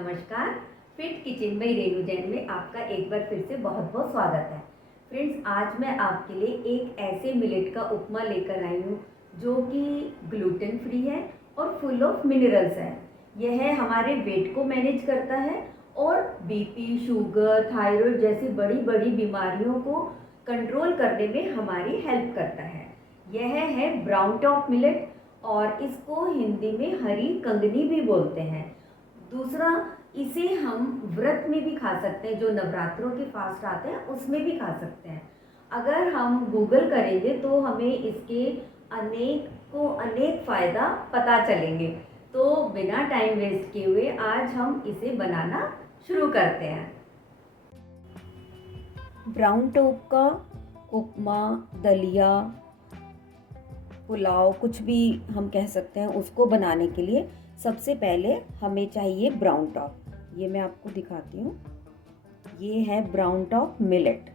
नमस्कार। Fit kitchen में रेणु जैन में आपका एक बार फिर से बहुत बहुत स्वागत है। फ्रेंड्स, आज मैं आपके लिए एक ऐसे मिलेट का उपमा लेकर आई हूँ जो कि ग्लूटेन फ्री है और फुल ऑफ मिनरल्स है। यह हमारे वेट को मैनेज करता है और बीपी, शुगर, थायराइड जैसी बड़ी बड़ी बीमारियों को कंट्रोल करने में हमारी हेल्प करता है। यह है ब्राउन टॉप मिलेट और इसको हिंदी में हरी कंगनी भी बोलते हैं। दूसरा, इसे हम व्रत में भी खा सकते हैं, जो नवरात्रों के फास्ट आते हैं उसमें भी खा सकते हैं। अगर हम गूगल करेंगे तो हमें इसके अनेक फ़ायदा पता चलेंगे। तो बिना टाइम वेस्ट किए हुए आज हम इसे बनाना शुरू करते हैं। ब्राउन टॉप का उपमा, दलिया, पुलाव, कुछ भी हम कह सकते हैं, उसको बनाने के लिए सबसे पहले हमें चाहिए ब्राउन टॉप। ये मैं आपको दिखाती हूँ। ये है ब्राउन टॉप मिलेट।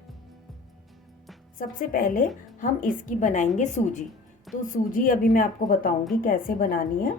सबसे पहले हम इसकी बनाएंगे सूजी। तो सूजी अभी मैं आपको बताऊंगी कैसे बनानी है।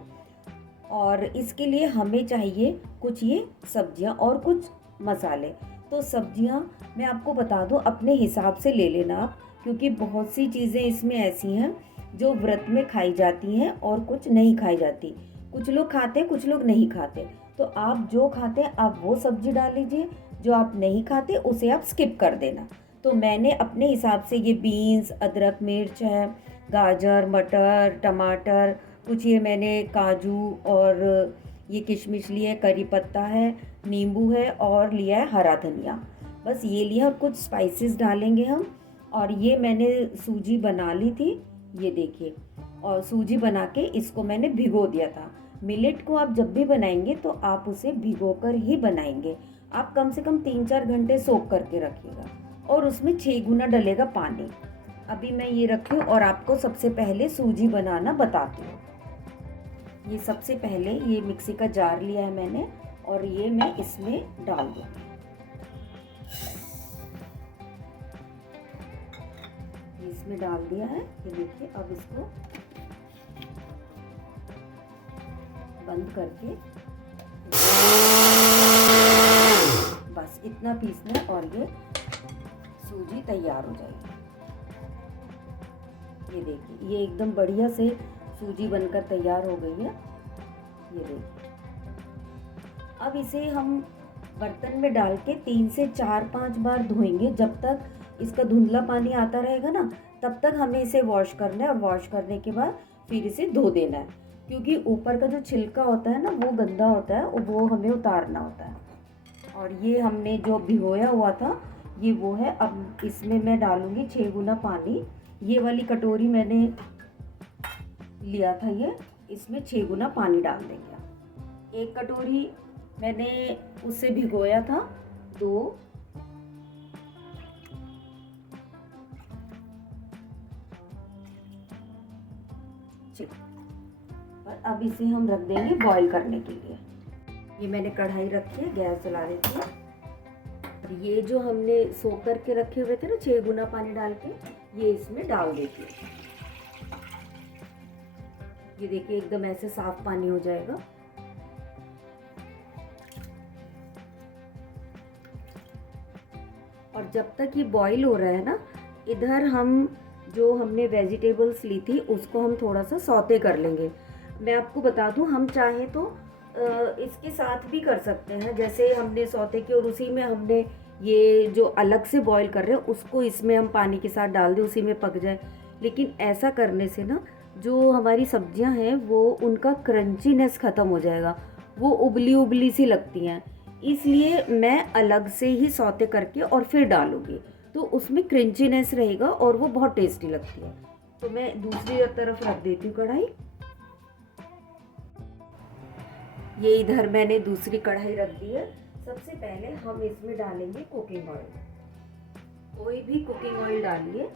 और इसके लिए हमें चाहिए कुछ ये सब्जियां और कुछ मसाले। तो सब्जियां मैं आपको बता दूं, अपने हिसाब से ले लेना आप, क्योंकि बहुत सी चीज़ें इसमें ऐसी हैं जो व्रत में खाई जाती हैं और कुछ नहीं खाई जाती। कुछ लोग खाते हैं, कुछ लोग नहीं खाते। तो आप जो खाते हैं आप वो सब्जी डाल लीजिए, जो आप नहीं खाते उसे आप स्किप कर देना। तो मैंने अपने हिसाब से ये बीन्स, अदरक, मिर्च है, गाजर, मटर, टमाटर, कुछ ये मैंने काजू और ये किशमिश लिए, करी पत्ता है, नींबू है और लिया है हरा धनिया। बस ये लिया और कुछ स्पाइसेस डालेंगे हम। और ये मैंने सूजी बना ली थी, ये देखिए। और सूजी बना के इसको मैंने भिगो दिया था। मिलेट को आप जब भी बनाएंगे तो आप उसे भिगोकर ही बनाएंगे। आप कम से कम 3-4 घंटे सोक करके रखिएगा और उसमें 6 गुना डलेगा पानी। अभी मैं ये रखी हूँ और आपको सबसे पहले सूजी बनाना बताती हूँ। ये सबसे पहले ये मिक्सी का जार लिया है मैंने और ये मैं इसमें डाल दूँगी। इसमें डाल दिया है, ये देखिए। अब इसको बंद करके बस इतना पीसना है और ये सूजी तैयार हो जाएगी। ये देखिए, ये एकदम बढ़िया से सूजी बनकर तैयार हो गई है। ये देखिए। अब इसे हम बर्तन में डाल के 3 से 4-5 बार धोएंगे। जब तक इसका धुंधला पानी आता रहेगा ना, तब तक हमें इसे वॉश करना है। और वॉश करने के बाद फिर इसे धो देना है, क्योंकि ऊपर का जो छिलका होता है ना, वो गंदा होता है और वो हमें उतारना होता है। और ये हमने जो भिगोया हुआ था ये वो है। अब इसमें मैं डालूंगी 6 गुना पानी। ये वाली कटोरी मैंने लिया था, ये इसमें 6 गुना पानी डाल देंगे। 1 कटोरी मैंने उसे भिगोया था, 2, और अब इसे हम रख देंगे बॉईल करने के लिए। ये मैंने कढ़ाई रखी है, गैस जला देती हूँ। और ये जो हमने सोख करके रखे हुए थे ना 6 गुना पानी डाल के, ये इसमें डाल देती हूँ। ये देखिए, एकदम ऐसे साफ पानी हो जाएगा। और जब तक ये बॉईल हो रहा है ना, इधर हम जो हमने वेजिटेबल्स ली थी उसको हम थोड़ा सा सौते कर लेंगे। मैं आपको बता दूं, हम चाहे तो इसके साथ भी कर सकते हैं। जैसे हमने सौते की और उसी में हमने ये जो अलग से बॉईल कर रहे हैं उसको इसमें हम पानी के साथ डाल दें, उसी में पक जाए। लेकिन ऐसा करने से ना जो हमारी सब्जियां हैं वो उनका क्रंचीनेस ख़त्म हो जाएगा, वो उबली उबली सी लगती हैं। इसलिए मैं अलग से ही सौते करके और फिर डालूंगी, तो उसमें क्रंचीनेस रहेगा और वो बहुत टेस्टी लगती है। तो मैं दूसरी तरफ रख देती हूँ कढ़ाई। ये इधर मैंने दूसरी कढ़ाई रख दी है। सबसे पहले हम इसमें डालेंगे कुकिंग ऑयल। कोई भी कुकिंग ऑयल डालिए।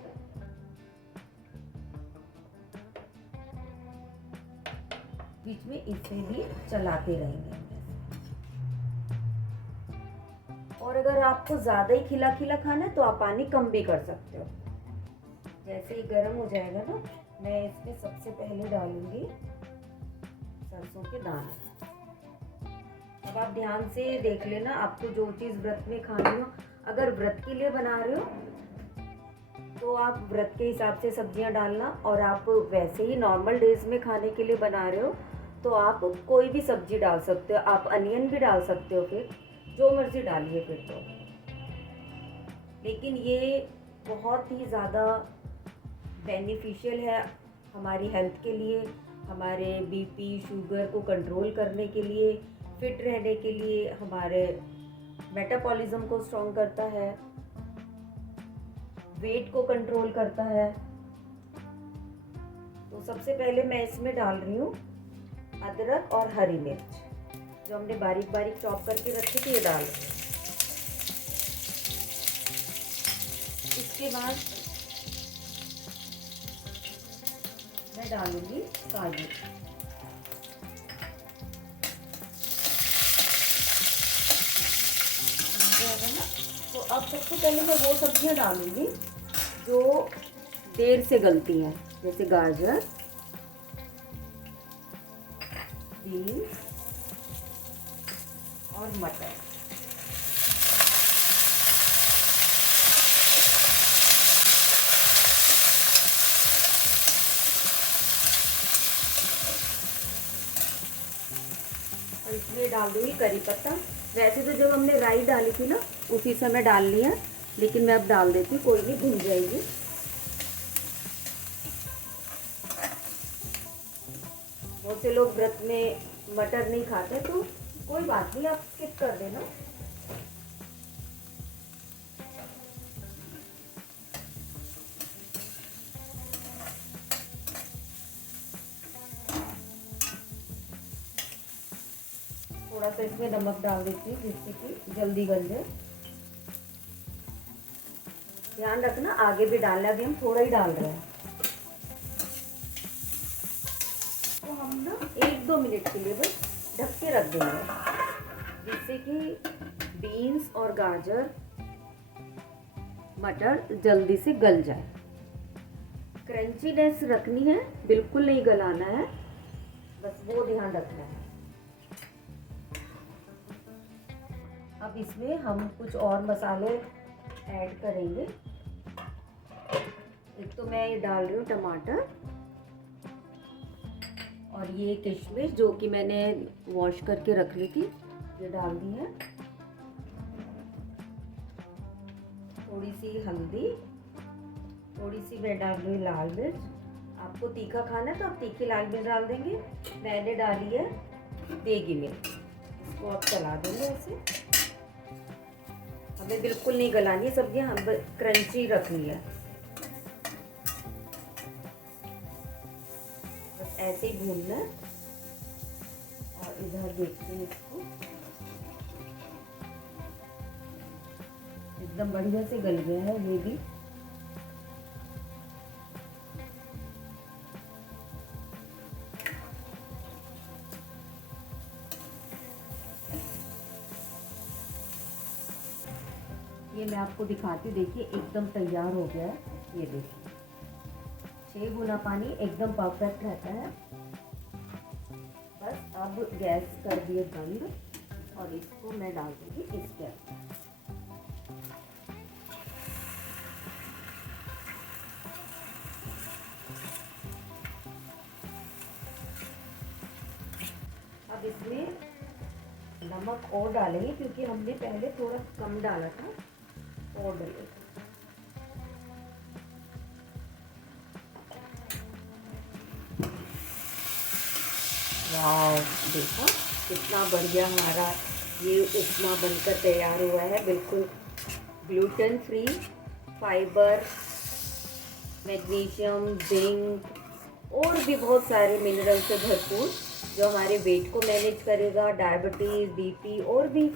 बीच में इसे भी चलाते रहेंगे। और अगर आपको ज़्यादा ही खिला खिला खाना है तो आप पानी कम भी कर सकते हो। जैसे ही गर्म हो जाएगा ना, मैं इसमें सबसे पहले डालूंगी सरसों के दाने। अब आप ध्यान से देख लेना, आपको जो चीज़ व्रत में खानी हो, अगर व्रत के लिए बना रहे हो तो आप व्रत के हिसाब से सब्जियां डालना, और आप वैसे ही नॉर्मल डेज में खाने के लिए बना रहे हो तो आप कोई भी सब्जी डाल सकते हो, आप अनियन भी डाल सकते हो, फिर जो मर्ज़ी डालिए फिर तो। लेकिन ये बहुत ही ज़्यादा बेनिफिशियल है हमारी हेल्थ के लिए, हमारे बीपी शुगर को कंट्रोल करने के लिए, फिट रहने के लिए, हमारे मेटाबॉलिज्म को स्ट्रॉन्ग करता है, वेट को कंट्रोल करता है। तो सबसे पहले मैं इसमें डाल रही हूँ अदरक और हरी मिर्च, जो हमने बारीक बारीक चॉप करके रखी थी, ये डाल। इसके बाद मैं डालूंगी काजू। तो अब सबसे पहले मैं वो सब्जियां डालूंगी जो देर से गलती हैं, जैसे गाजर, बीन्स और मटर। और इसमें डाल दूंगी करी पत्ता। वैसे तो जब हमने राई डाली थी ना उसी समय डाल लिया, लेकिन मैं अब डाल देती हूँ, कोई नहीं, भून जाएगी। बहुत से लोग व्रत में मटर नहीं खाते, तो कोई बात नहीं, आप स्किप कर देना। थोड़ा सा इसमें नमक डाल देती हूँ जिससे कि जल्दी गल जाए। ध्यान रखना आगे भी डालना, अभी हम थोड़ा ही डाल रहे हैं। तो हम ना 1-2 मिनट के लिए बस ढक के रख देंगे, जिससे कि बीन्स और गाजर, मटर जल्दी से गल जाए। क्रंचीनेस रखनी है, बिल्कुल नहीं गलाना है, बस वो ध्यान रखना है। अब इसमें हम कुछ और मसाले ऐड करेंगे। एक तो मैं ये डाल रही हूँ टमाटर, और ये किशमिश जो कि मैंने वॉश करके रख ली थी, ये डाल दी है। थोड़ी सी हल्दी, थोड़ी सी मैं डाल रही हूँ लाल मिर्च। आपको तीखा खाना है तो आप तीखी लाल मिर्च डाल देंगे। मैंने डाली है देगी मिर्च। इसको आप चला देंगे ऐसे। हमें बिल्कुल नहीं गलानी है सब्जियां, हम क्रंची रखनी है, बस ऐसे ही भूनना है। और इधर देखते हैं, इसको एकदम बढ़िया से गल गया है ये भी। ये मैं आपको दिखाती हूँ, देखिए एकदम तैयार हो गया है। ये देखिए 6 गुना पानी एकदम परफेक्ट रहता है। बस अब गैस कर दिए बंद, और इसको मैं डाल दूँगी इसके अंदर। अब इसमें नमक और डालेंगे, क्योंकि हमने पहले थोड़ा कम डाला था, और डालेंगे। वाह, देखो कितना बढ़िया हमारा ये उपमा बनकर तैयार हुआ है। बिल्कुल gluten free, fibre, magnesium, zinc और भी बहुत सारे मिनरल से भरपूर, जो हमारे वेट को मैनेज करेगा, डायबिटीज़, बीपी और भी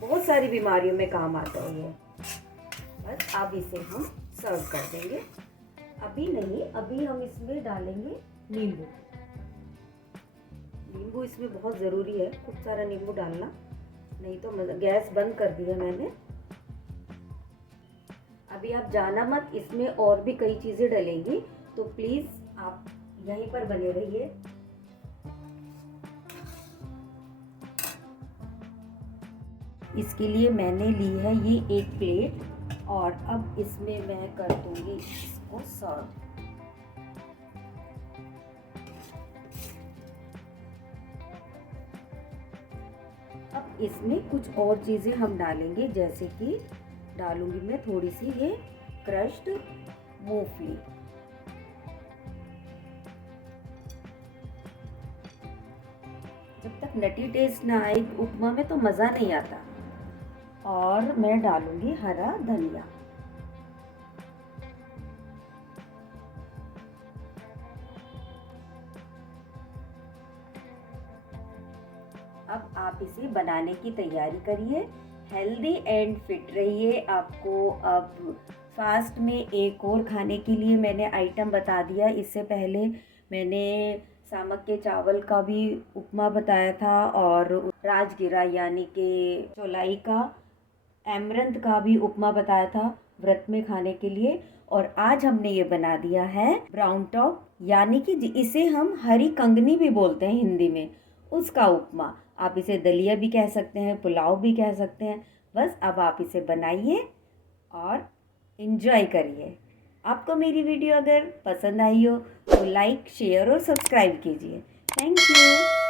बहुत सारी बीमारियों में काम आता है ये। बस अब इसे हम सर्व कर देंगे। अभी नहीं, अभी हम इसमें डालेंगे नींबू। नींबू इसमें बहुत ज़रूरी है, खूब सारा नींबू डालना, नहीं तो गैस बंद कर दिया मैंने। अभी आप जाना मत, इसमें और भी कई चीज़ें डलेंगी, तो प्लीज़ आप यहीं पर बने रहिए। इसके लिए मैंने ली है ये एक प्लेट और अब इसमें मैं कर दूंगी इसको सर्व। अब इसमें कुछ और चीज़ें हम डालेंगे, जैसे कि डालूंगी मैं थोड़ी सी ये क्रश्ड मूंगफली। जब तक नटी टेस्ट ना आए उपमा में तो मज़ा नहीं आता। और मैं डालूंगी हरा धनिया। अब आप इसे बनाने की तैयारी करिए, हेल्दी एंड फिट रहिए। आपको अब फास्ट में एक और खाने के लिए मैंने आइटम बता दिया। इससे पहले मैंने सामक के चावल का भी उपमा बताया था और राजगिरा यानी कि चौलाई का एमरंथ का भी उपमा बताया था व्रत में खाने के लिए। और आज हमने ये बना दिया है ब्राउन टॉप, यानी कि इसे हम हरी कंगनी भी बोलते हैं हिंदी में, उसका उपमा। आप इसे दलिया भी कह सकते हैं, पुलाव भी कह सकते हैं। बस अब आप इसे बनाइए और इन्जॉय करिए। आपको मेरी वीडियो अगर पसंद आई हो तो लाइक, शेयर और सब्सक्राइब कीजिए। Thank you.